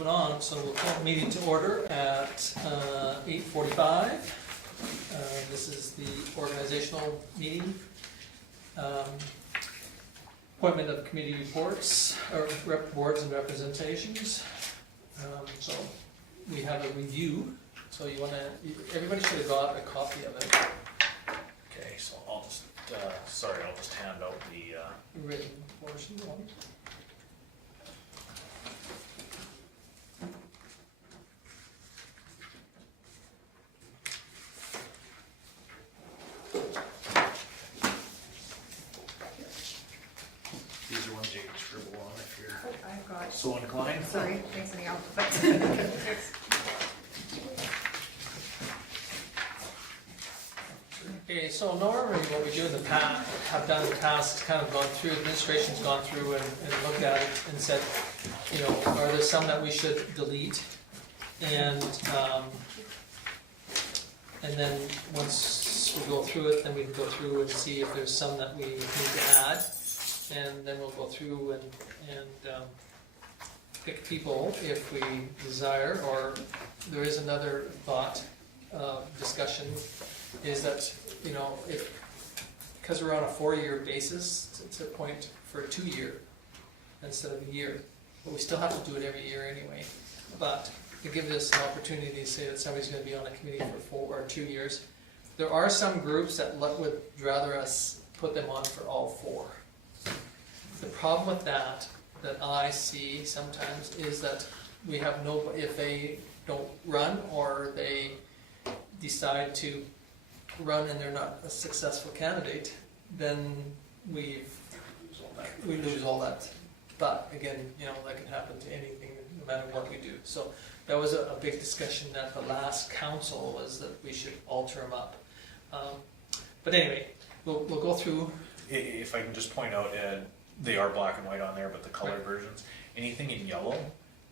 moving on, so we'll call the meeting to order at 8:45. This is the organizational meeting. Appointment of committee reports, or boards and representations. So we have a review, so everybody should have got a copy of it. Okay, so I'll just, I'll just hand out the, Written portion. these are ones you can scribble on if you're I've got, so inclined. sorry, thanks in the alphabet. Okay, so normally what we do in the past, have done in the past, is kind of gone through, administration's gone through and looked at it and said, you know, are there some that we should delete? And then once we go through it, then we can go through and see if there's some that we need to add. And then we'll go through and pick people if we desire, or there is another thought, discussion, is that, you know, because we're on a 4-year basis, to appoint for a 2-year instead of a year. But we still have to do it every year anyway. But to give us an opportunity to say that somebody's going to be on a committee for 4 or 2 years. There are some groups that would rather us put them on for all 4. The problem with that I see sometimes is that we have if they don't run or they decide to run and they're not a successful candidate, then we lose all that. But again, you know, that can happen to anything, no matter what we do. So that was a big discussion at the last council, was that we should alter them up. But anyway, we'll go through. If I can just point out, they are black and white on there, but the colored versions, anything in yellow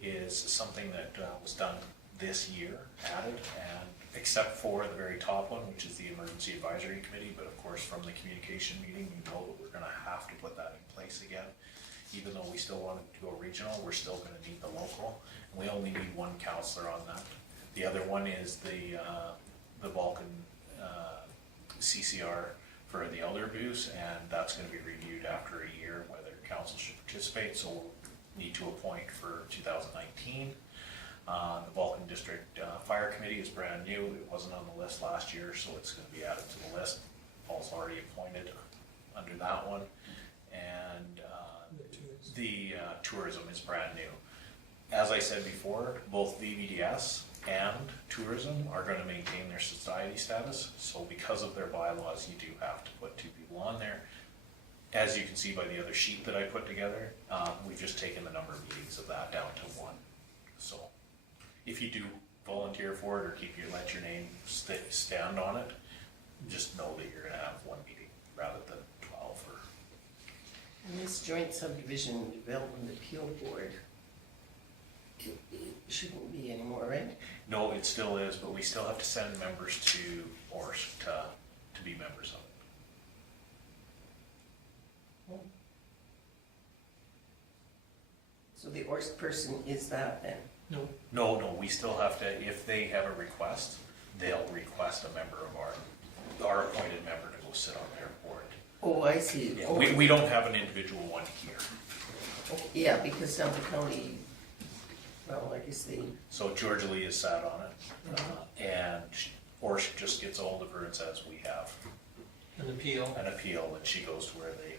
is something that was done this year, added, and except for the very top one, which is the Emergency Advisory Committee, but of course from the communication meeting, we know that we're gonna have to put that in place again. Even though we still wanted to go regional, we're still gonna need the local, and we only need 1 counselor on that. The other one is the Vulcan CCR for the elder abuse, and that's gonna be reviewed after a year, whether council should participate, so we'll need to appoint for 2019. The Vulcan District Fire Committee is brand new. It wasn't on the list last year, so it's going to be added to the list. Paul's already appointed under that one. And the tourism is brand new. As I said before, both VVDS and tourism are going to maintain their society status. So because of their bylaws, you do have to put 2 people on there. As you can see by the other sheet that I put together, we've just taken the number of meetings of that down to 1. So if you do volunteer for it or let your name stand on it, just know that you're going to have 1 meeting rather than 12. And this joint subdivision development appeal board, it shouldn't be anymore, right? No, it still is, but we still have to send members to ORSC to be members of it. So the ORSC person is that then? No, we still have to, if they have a request, they'll request a member of our appointed member to go sit on their board. Oh, I see. Yeah, Okay. we don't have an individual one here. Okay, yeah, because down the county, well, I guess they... So Georgia Lee is sat on it, and ORSC just gets a hold of her and says, we have An appeal. an appeal, and she goes to where they...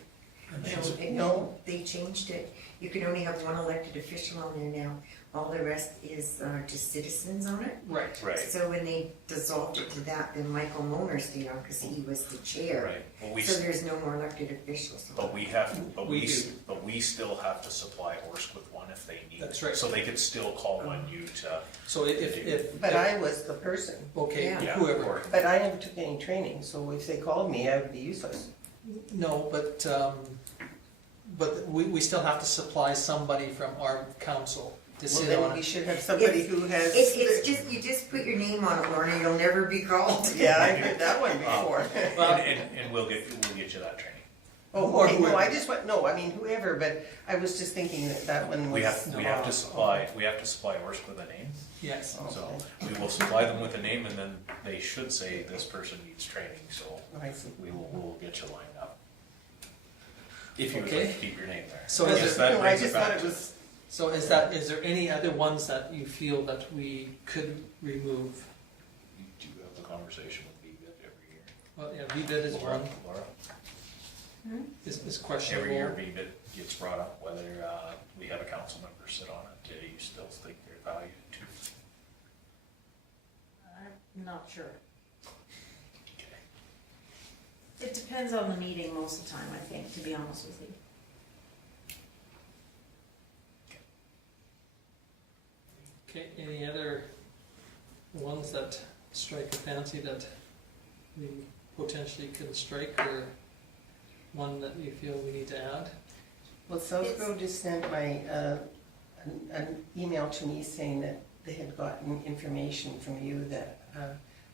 No, they changed it. You can only have 1 elected official on there now. All the rest is just citizens on it. Right. Right, So when they dissolved it to that, then Michael Moner stayed on because he was the chair. right. Well, So there's no more elected officials. But we have, We do. but we still have to supply ORSC with one if they need it. That's right. So they could still call on you to, So if But I was the person. okay, Yeah. yeah, whoever. or, But I never took any training, so if they called me, I would be useless. No, but we still have to supply somebody from our council to Well, sit then on we it. should have somebody who has... It's just, you just put your name on it, Lorna, you'll never be called. Yeah, I did that one before. Well, and we'll get you that training. Oh, Or okay, no, whoever. I just went, no, I mean whoever, but I was just thinking that one was. We have to No. supply ORSC with a name. Yes. Oh, So okay. we will supply them with a name, and then they should say this person needs training, so Oh, I see. we'll get you lined up. If you would Okay. like to keep your name there. So I is guess there- that No, I brings just it back thought it to- was, So is there any other ones that you feel that we could remove? You do have the conversation with VBIT every year. Well, yeah, VBIT is Laura, one, Laura, is questionable. every year VBIT gets brought up, whether we have a council member sit on it. Do you still think they're valued too? I'm not sure. Okay. It depends on the meeting most of the time, I think, to be honest with you. Okay, any other ones that strike a fancy that we potentially could strike, or one that you feel we need to add? well, Southgrove just sent my, an email to me saying that they had gotten information from you that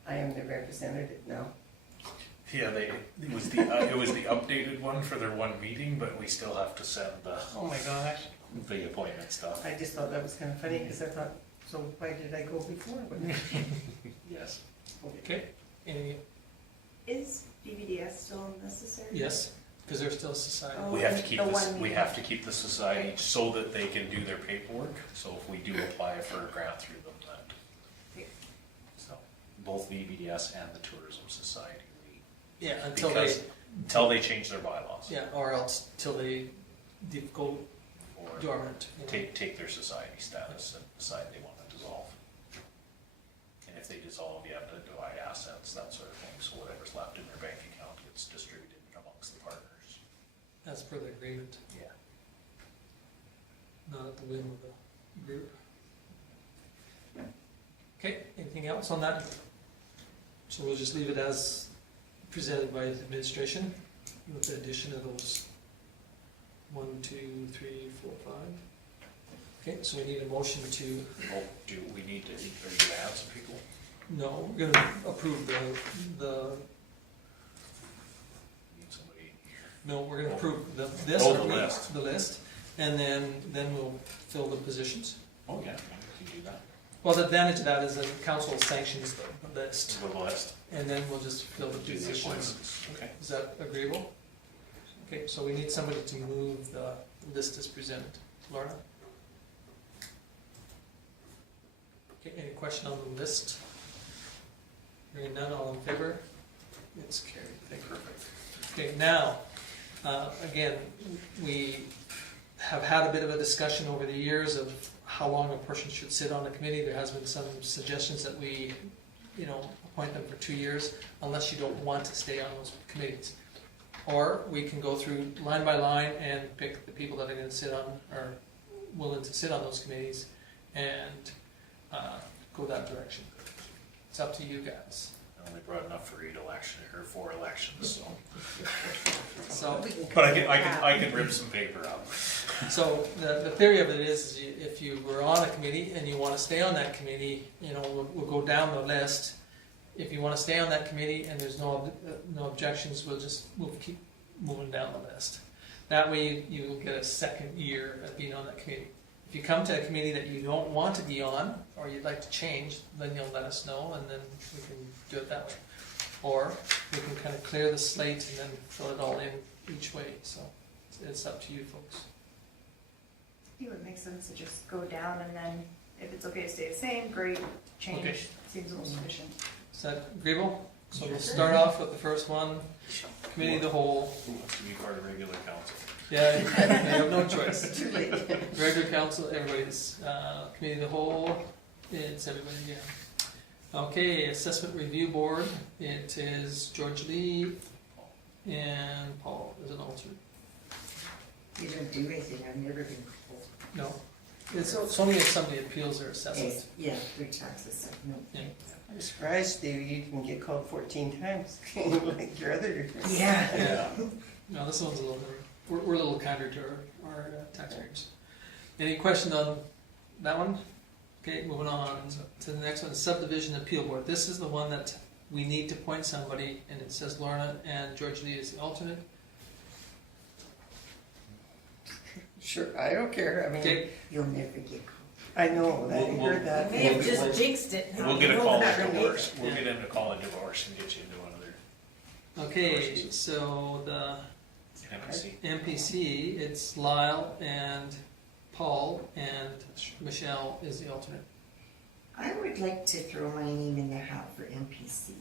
I am the representative now. Yeah, it was the updated one for their one meeting, but we still have to send Oh my gosh. the appointment stuff. I just thought that was kind of funny because I thought, so why did I go before? Yes. Okay, any, Is BBDS still necessary? yes, because they're still a society. Oh. We have to keep The this, one we meeting. have to keep the society so that they can do their paperwork, so if we do apply for a grant through them, that. So, both the BBDS and the Tourism Society, Yeah, until they change their bylaws. yeah, or else till they go Or dormant. you know. take their society status and decide they want to dissolve. And if they dissolve, you have to divide assets, that sort of thing, so whatever's left in their bank account gets distributed amongst the partners. As per the agreement, Yeah. not at the whim of the group. Okay, anything else on that? So we'll just leave it as presented by the administration with the addition of those 1, 2, 3, 4, 5. Okay, so we need a motion to, Oh, do we need to, are you gonna add some people? no, we're gonna approve the, Need somebody here. no, we're gonna approve this. Oh, or the we- list. The list, and then we'll fill the positions. Oh, yeah, we can do that. Well, the advantage of that is that council sanctions the list, With the list, and then we'll just fill the do the positions. appointments. Okay. Is that agreeable? Okay, so we need somebody to move the list as presented. Laura? Okay, any question on the list? Hearing none, all in favor? It's carried, thank you. Perfect. Okay, now, again, we have had a bit of a discussion over the years of how long a person should sit on a committee. There has been some suggestions that we, appoint them for 2 years, unless you don't want to stay on those committees. Or we can go through line by line and pick the people that are gonna sit on, or willing to sit on those committees, and go that direction. It's up to you guys. I only brought enough for 4 elections, so. So, But I can rip some paper out. so the theory of it is if you were on a committee and you wanna stay on that committee, we'll go down the list. If you wanna stay on that committee and there's no objections, we'll keep moving down the list. That way you will get a second year of being on that committee. If you come to a committee that you don't want to be on, or you'd like to change, then you'll let us know, and then we can do it that way. Or we can kind of clear the slate and then fill it all in each way, so it's up to you folks. I think it would make sense to just go down and then if it's okay to stay the same, great, Okay. change, seems the most efficient. Is that agreeable? So we'll start off with the first one, committee of the whole. Who wants to be part of regular council? Yeah, you have no choice. Too late. Regular council, everybody's, committee of the whole, it's everybody, yeah. Okay, assessment review board, it is George Lee and Paul is an alternate. You don't do anything, I've never been told. No, it's only if somebody appeals their assessment. Yeah, through taxes, no. Yeah. I'm surprised you can get called 14 times, like your other. Yeah. Yeah, no, this one's a little, we're a little kinder to our taxpayers. Any question on that one? Okay, moving on to the next one, subdivision appeal board. This is the one that we need to appoint somebody, and it says Lorna and George Lee is the alternate. Sure, I don't care, I mean, Okay, You'll never get called. I know that, I We'll- heard that. May have just jinxed it. We'll get a No, call not at really. divorce. We'll get him to call a divorce and get you into another okay, so the MPC. MPC, it's Lyle and Paul, and Michelle is the alternate. I would like to throw my name in the hat for MPC.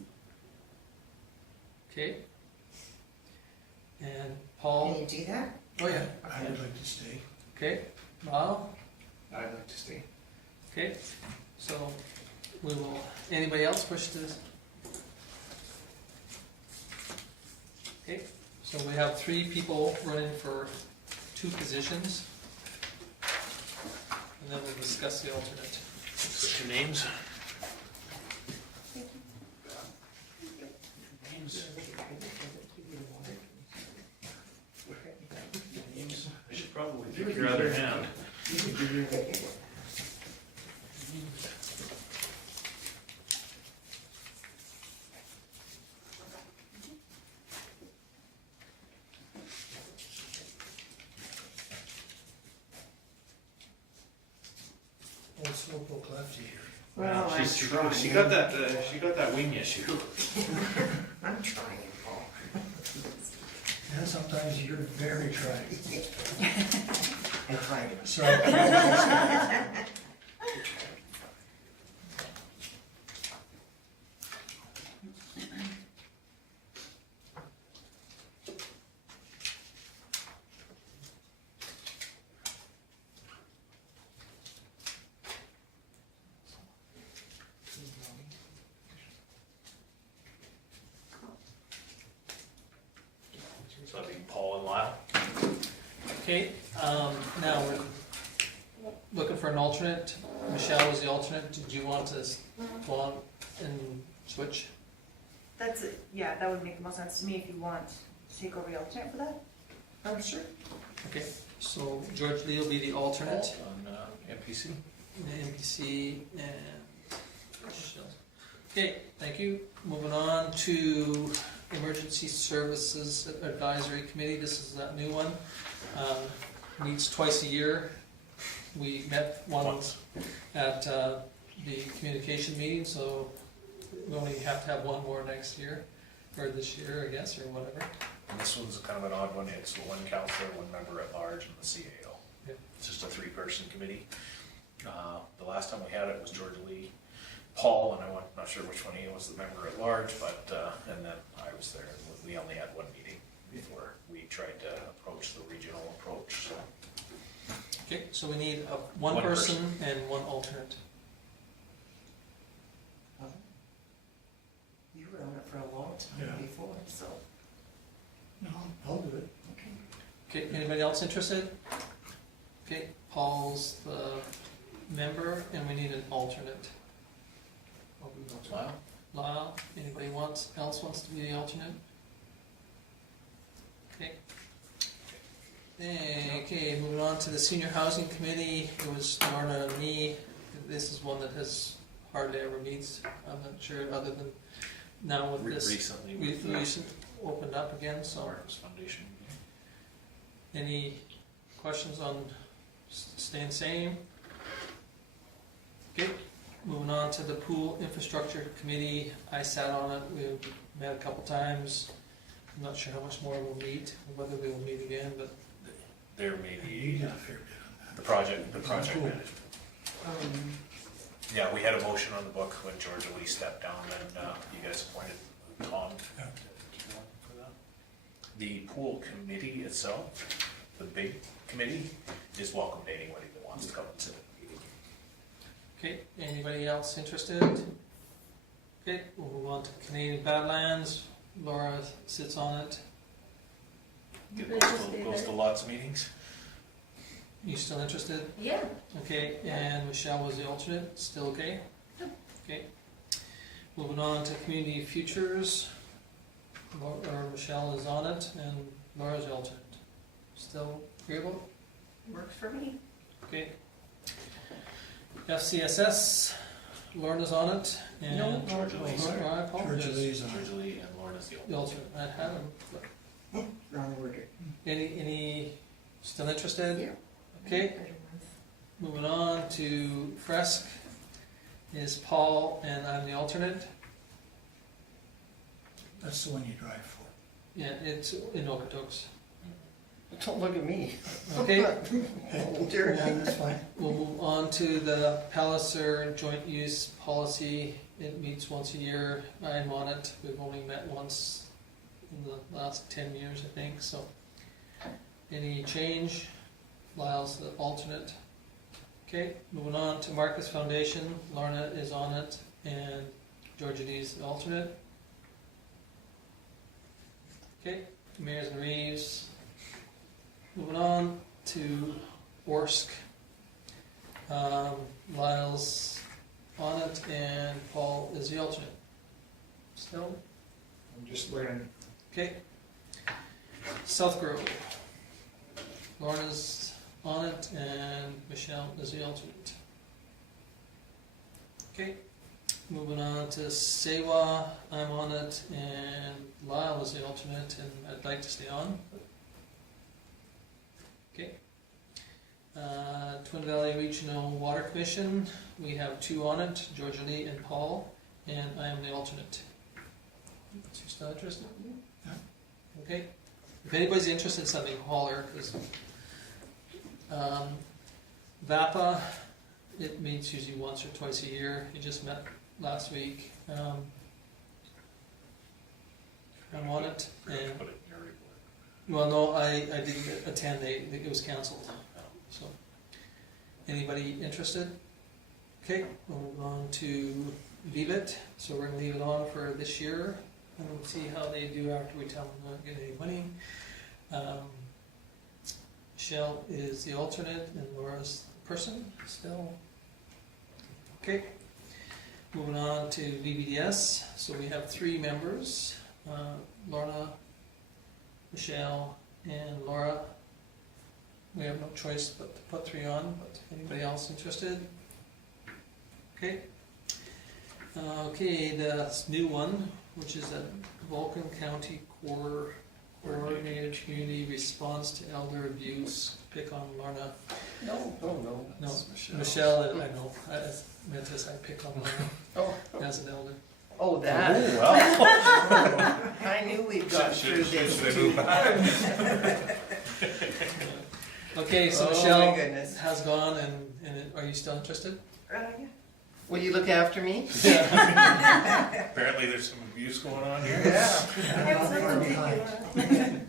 Okay? And Can Paul, you do that? oh yeah, I would like to stay. okay, Lyle, I'd like to stay. okay, so we will, anybody else wish to? Okay, so we have 3 people running for 2 positions. And then we'll discuss the alternate. What's your names? I should probably pick your other hand. You could do your Old Slowpoke left you here. Well, I'm She trying. got that wing issue. I'm trying, Paul. And sometimes you're very trying. I tried. So, So that'd be Paul and Lyle. Okay, now we're looking for an alternate. Michelle was the alternate. Did you want to go on and switch? That's it, yeah, that would make the most sense to me if you want to take over the alternate for that. Oh, sure. Okay, so George Lee will be the alternate. On MPC. The MPC and Michelle. Okay, thank you. Moving on to Emergency Services Advisory Committee. This is that new one. Meets twice a year. We met once at the communication meeting, so we only have to have one more next year, or this year, I guess, or whatever. And this one's kind of an odd one. It's one counselor, one member at large, and the CAO. Yep. It's just a 3-person committee. The last time we had it was George Lee, Paul, and I'm not sure which one he was the member at large, but and then I was there. We only had one meeting before we tried to approach the regional approach. So Okay, so we need one One person and one alternate. You were on it for a long time Yeah. before, so. no, I'll do it. Okay. Okay, anybody else interested? Okay, Paul's the member, and we need an alternate. Lyle? Lyle, anybody else wants to be the alternate? Okay. Okay, moving on to the Senior Housing Committee, it was Lorna and me. This is one that has hardly ever meets, I'm not sure, other than now with this. Recently We with recently opened up again, so. Marcus Foundation. Any questions on staying same? Okay, moving on to the Pool Infrastructure Committee. I sat on it, we met a couple times. I'm not sure how much more we'll meet, whether we will meet again, but There may You be got a fair bit on the project management. Um, Yeah, we had a motion on the book when George Lee stepped down, and you guys appointed Tom. Yeah. For that. The pool committee itself, the big committee, is welcome to anybody that wants to come and sit at the meeting. okay, anybody else interested? Okay, we'll move on to Canadian Badlands. Laura sits on it. Goes to lots of meetings. You still interested? Yeah. Okay, and Michelle was the alternate, still okay? Okay. Moving on to Community Futures. Michelle is on it, and Laura's the alternate. Still agreeable? Works for me. Okay. FCSS, Lorna's on it, and... No, Georgia Lee, sorry. I apologize. Georgia Lee's on George it. Lee and Lorna's the The alternate. alternate, I have him. Wrong order. Any, still interested? Yeah. Okay, Better ones. moving on to Fresk is Paul and I'm the alternate. That's the one you drive for. Yeah, it's in Okotoks. Don't look at me. Okay, Older. Yeah, that's fine. we'll move on to the Palliser joint use policy. It meets once a year. I'm on it. We've only met once in the last 10 years, I think, so. Any change? Lyle's the alternate. Okay, moving on to Marcus Foundation. Lorna is on it, and Georgia D is the alternate. Okay, Mayors and Reeves. Moving on to Orsk. Lyle's on it, and Paul is the alternate. Still? I'm just learning. Okay. South Grove. Lorna's on it, and Michelle is the alternate. Okay. Moving on to Sewa. I'm on it, and Lyle is the alternate, and I'd like to stay on. Okay. Twin Valley Regional Water Commission. We have 2 on it, Georgia Lee and Paul, and I am the alternate. So you still interested? Yeah. Okay. If anybody's interested in something, holler, because VAPA, it meets usually once or twice a year. It just met last week. I'm on it, and Put it in your report. well, no, I didn't attend. It was canceled. So, anybody interested? Okay, we'll move on to VBIT. So we're gonna leave it on for this year, and we'll see how they do after we tell them not to get any money. Michelle is the alternate, and Laura's the person still. Okay. Moving on to VBDS. So we have 3 members: Lorna, Michelle, and Laura. We have no choice but to put 3 on, but anybody else interested? Okay. Okay, the new one, which is a Vulcan County Coordinated Community Response to Elder Abuse. Pick on Lorna. No. No, It's Michelle, I know. I meant to say pick on Lorna Oh, as an elder. oh, that. Oh, well. I knew we'd got through this Should too. move back. Okay, so Oh, my Michelle goodness. has gone, and are you still interested? Yeah. Will you look after me? Apparently there's some abuse going on here. Yeah. I was Far like, behind.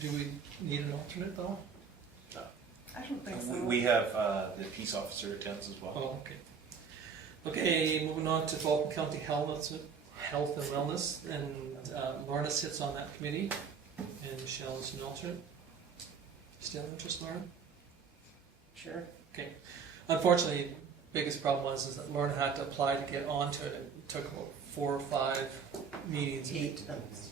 Do we need an alternate though? I don't think so. We have the peace officer attends as well. Oh, okay. Okay, moving on to Vulcan County Health and Wellness, and Lorna sits on that committee, and Michelle is an alternate. Still interested, Lorna? Sure. Unfortunately, biggest problem was is that Lorna had to apply to get onto it. It took about 4 or 5 meetings. 8.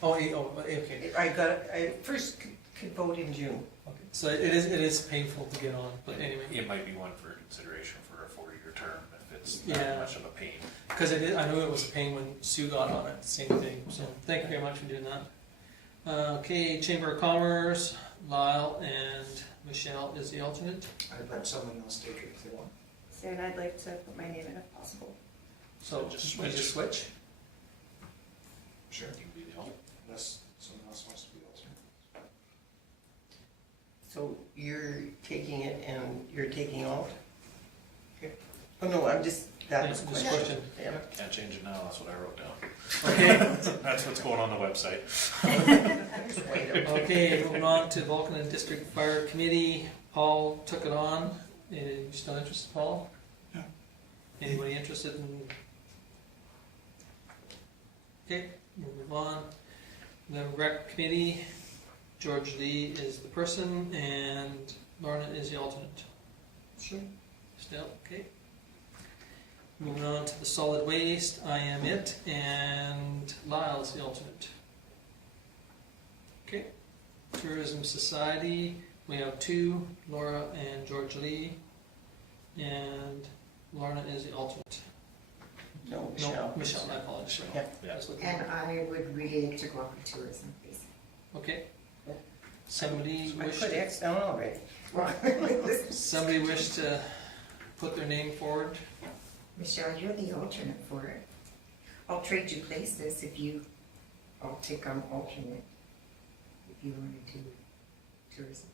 Oh, 8. Oh, okay. I first could vote in June. Okay. So it is painful to get on, but anyway. It might be one for consideration for a 4-year term if it's Yeah. that much of a pain. Because I knew it was a pain when Sue got on it, same thing. So thank you very much for doing that. Okay, Chamber of Commerce, Lyle and Michelle is the alternate. I'd let someone else take it if they want. And I'd like to put my name in if possible. So Just we just switch. Sure. You can be the alternate. Unless someone else wants to be alternate. So you're taking it and you're taking alt? Okay. Oh, no, I'm just, that was a Just question. question. Yeah. Can't change it now, that's what I wrote down. Okay. That's what's going on the website. Just wait a- Okay, moving on to Vulcan and District Fire Committee. Paul took it on. You still interested, Paul? Yeah. Anybody interested in? Okay, we'll move on. The Rec Committee, George Lee is the person, and Lorna is the alternate. Sure. Still, okay. Moving on to the Solid Waste, I am it, and Lyle is the alternate. Okay. Tourism Society, we have 2, Laura and George Lee, and Lorna is the alternate. No, Michelle. No, Michelle, I apologize. Yeah. Yeah. Just looking. And I would really like to go up with tourism, please. Okay. Somebody I wish put to, X down already. somebody wish to put their name forward? Michelle, you're the alternate for it. I'll trade you places if you, I'll take on alternate if you want to do tourism.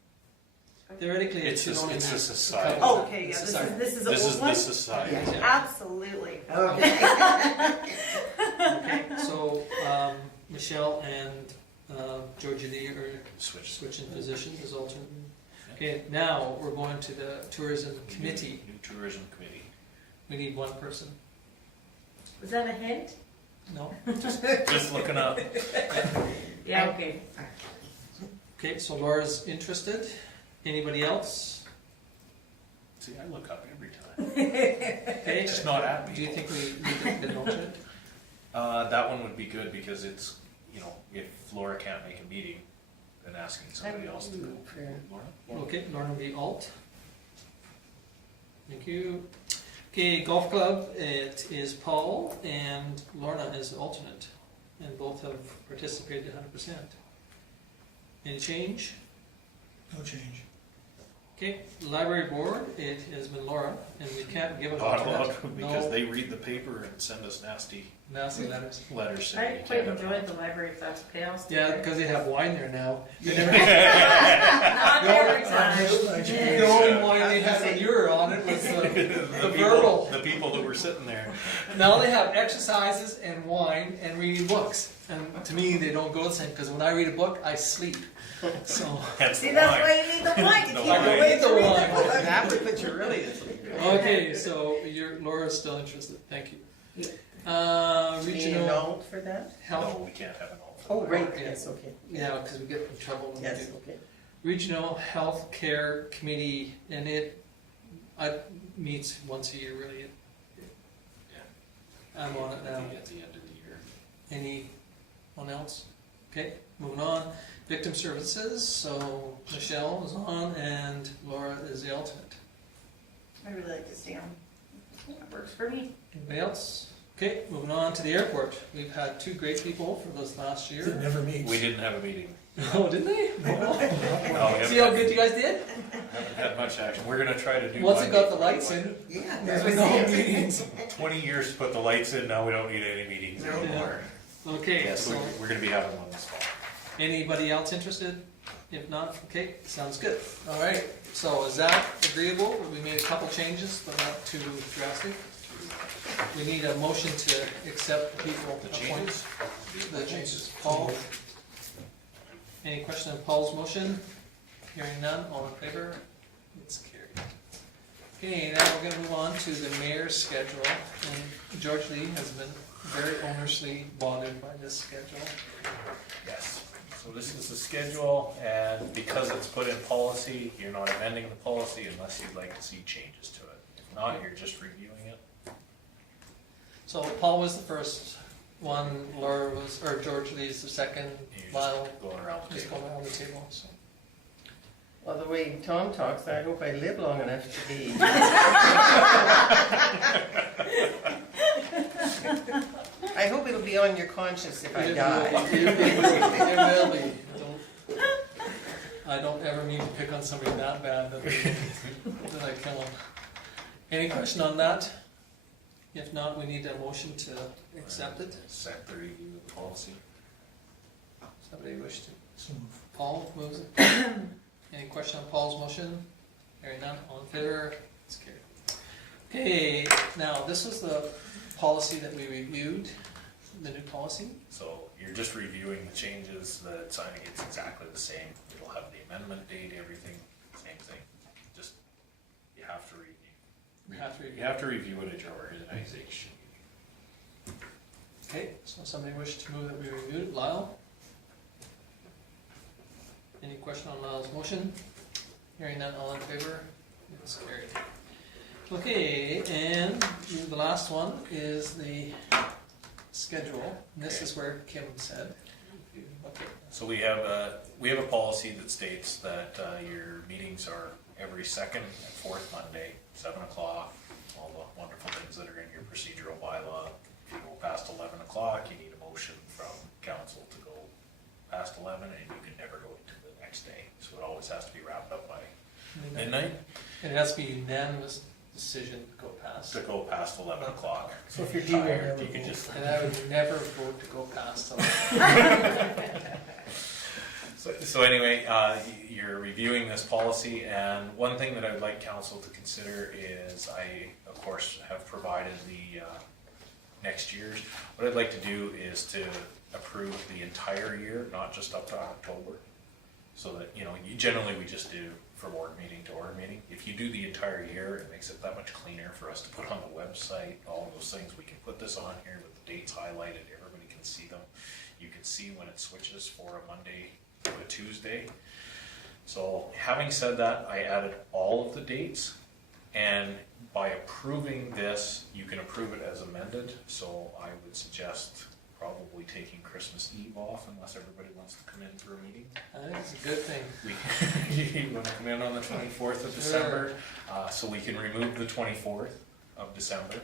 Theoretically, it It's should a- only it's be a society. couple. Oh, okay, yeah, It's a this society. is This an is old the one? society. Yeah. Absolutely. Okay. Okay, so Michelle and Georgia Lee are Switch. switching positions as alternate. Okay, now we're going to the tourism committee. New tourism committee. We need one person. Was that a hint? No? Just looking up. Yeah, okay. Okay, so Laura's interested. Anybody else? See, I look up every time. Okay, Just not at do you people. think we need to get an alternate? That one would be good because it's, you know, if Laura can't make a meeting, then asking somebody else to go. Laura? Okay, Lauren will be alt. Thank you. Okay, golf club, it is Paul and Lorna is alternate. And both have participated 100%. Any change? No change. Okay, library board, it has been Laura, and we can't give an Not alternate. allowed because No, they read the paper and send us nasty nasty letters. letters I saying you quite can't have enjoyed the library, if that's okay, I'll stay Yeah, there. because they have wine there now. Not every time. The only wine they had when you were on it was the verbal. The people that were sitting there. Now they have exercises and wine and reading books. And to me, they don't go the same, because when I read a book, I sleep. So, Hence See, the that's wine. why you need the wine to The keep wine. away The the wine. wine. That would put you really to sleep. okay, so Laura's still interested. Thank you. Need an Regional alt for that? health. No, we can't have an alternate. Oh, right, Yeah. yes, okay. Yeah, because we get in trouble when we Yes, do. okay. Regional Health Care Committee, and it meets once a year, really. I'm on it now. At the end of the year. Anyone else? Okay, moving on. Victim Services, so Michelle is on and Laura is the alternate. I really like to stay on. That works for me. Anybody else? Okay, moving on to the airport. We've had two great people for this last It year. never meets. We didn't have a meeting. Oh, didn't they? No, we See how haven't, good you guys did? haven't had much action. We're gonna try to do. Once it got the Monday. lights in, Yeah, there's that was no it. meetings. 20 years to put the lights in, now we don't need any meetings No. anymore. Okay, Yes, so we're gonna be having one this fall. anybody else interested? If not, okay, sounds good. All right, so is that agreeable? We made a couple changes, but not too drastic. We need a motion to accept the people The appointed. changes? The changes. Paul? Any question on Paul's motion? Hearing none, all in favor? It's carried. Okay, now we're gonna move on to the mayor's schedule, and George Lee has been very onerously bothered by this schedule. Yes. So this is the schedule, and because it's put in policy, you're not amending the policy unless you'd like to see changes to it. If not, you're just reviewing it. So Paul was the first one, Laura was, or George Lee is the second, You're Lyle just going around the just table. going around the table, so. Well, the way Tom talks, I hope I live long enough to be. I hope it'll be on your conscience if I die. It will be. I don't ever mean to pick on somebody that bad that I kill them. Any question on that? If not, we need a motion to accept it. Accept the review of the policy. Somebody wish to? So move. Paul moves it. Any question on Paul's motion? Hearing none, all in favor? It's carried. Okay, now this was the policy that we reviewed, the new policy. So you're just reviewing the changes, the signing, it's exactly the same. It'll have the amendment date, everything, same thing. Just, you have to review. We have to You review. have to review it at your organization. Okay, so somebody wish to move that we reviewed, Lyle? Any question on Lyle's motion? Hearing none, all in favor? It's carried. Okay, and the last one is the schedule. And this is where Kim said. Okay. So we have a policy that states that your meetings are every second and fourth Monday, 7 o'clock, all the wonderful things that are in your procedural bylaw. If you go past 11 o'clock, you need a motion from council to go past 11, and you can never go into the next day. So it always has to be wrapped up by midnight And it has to be unanimous decision to go past. to go past 11 o'clock. So if you're Tired, tired, you can just. And I would never vote to go past. So anyway, you're reviewing this policy, and one thing that I'd like council to consider is I, of course, have provided the next year's. What I'd like to do is to approve the entire year, not just up to October. So that, generally we just do from board meeting to board meeting. If you do the entire year, it makes it that much cleaner for us to put on the website, all of those things. We can put this on here with the dates highlighted, everybody can see them. You can see when it switches for a Monday to a Tuesday. So having said that, I added all of the dates, and by approving this, you can approve it as amended. So I would suggest probably taking Christmas Eve off unless everybody wants to come in for a meeting. I think it's a good thing. You want to come in on the 24th of December, so we can remove the 24th of December.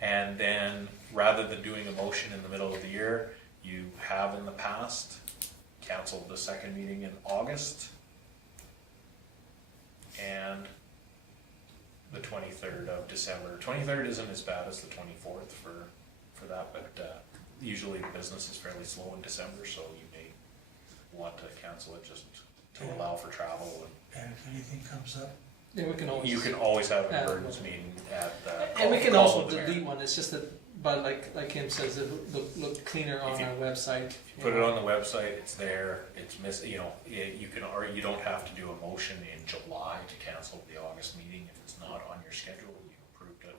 And then, rather than doing a motion in the middle of the year, you have in the past canceled the second meeting in August and the 23rd of December. 23rd isn't as bad as the 24th for that, but usually the business is fairly slow in December, so you may want to cancel it just to allow for travel. And if anything comes up, Yeah, we can always. You can always have an Yeah. emergency meeting at the. And we can call also of the mayor. delete one, it's just that, but like Kim says, it look cleaner on If you- our website. Put it on the website, it's there, it's you can, or you don't have to do a motion in July to cancel the August meeting. If it's not on your schedule, you approved it.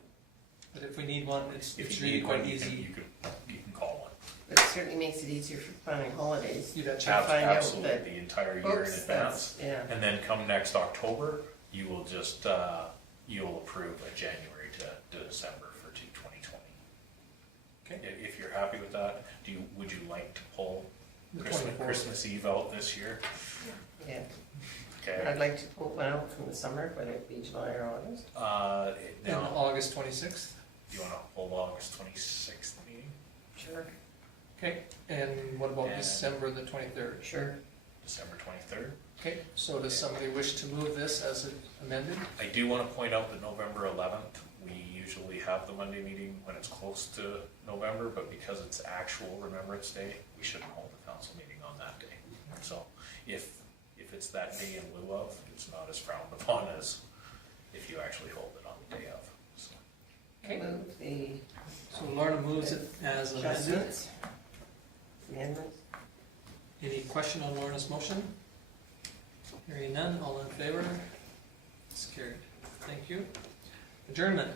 But if we need one, it's If you really need quite one, you easy. can call one. but it certainly makes it easier for planning holidays. You betcha. Ab- find out Absolutely, that- the entire year in Oops, advance. that's, yeah. And then come next October, you will just, you'll approve a January to December for 2020. Okay. If you're happy with that, would you like to pull The Christmas 24th. Christmas Eve out this year? Yeah, Okay. I'd like to pull one out from the summer, whether it be July or August. And Now, August 26th. do you want to hold August 26th meeting? Sure. Okay, and what about And- December the 23rd? Sure. December 23rd? Okay, so does somebody wish to move this as amended? I do want to point out that November 11th, we usually have the Monday meeting when it's close to November, but because it's actual Remembrance Day, we shouldn't hold the council meeting on that day. So if it's that day in lieu of, it's not as frowned upon as if you actually hold it on the day of. So, Okay. Move the So Lorna moves it as amended. adjustments. Amendments. Any question on Lorna's motion? Hearing none, all in favor? It's carried. Thank you. Adjournment.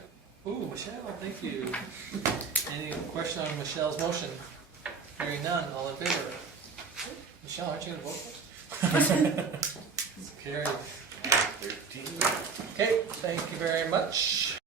Ooh, Michelle, thank you. Any question on Michelle's motion? Hearing none, all in favor? Michelle, aren't you gonna vote? It's carried. 13. Okay, thank you very much.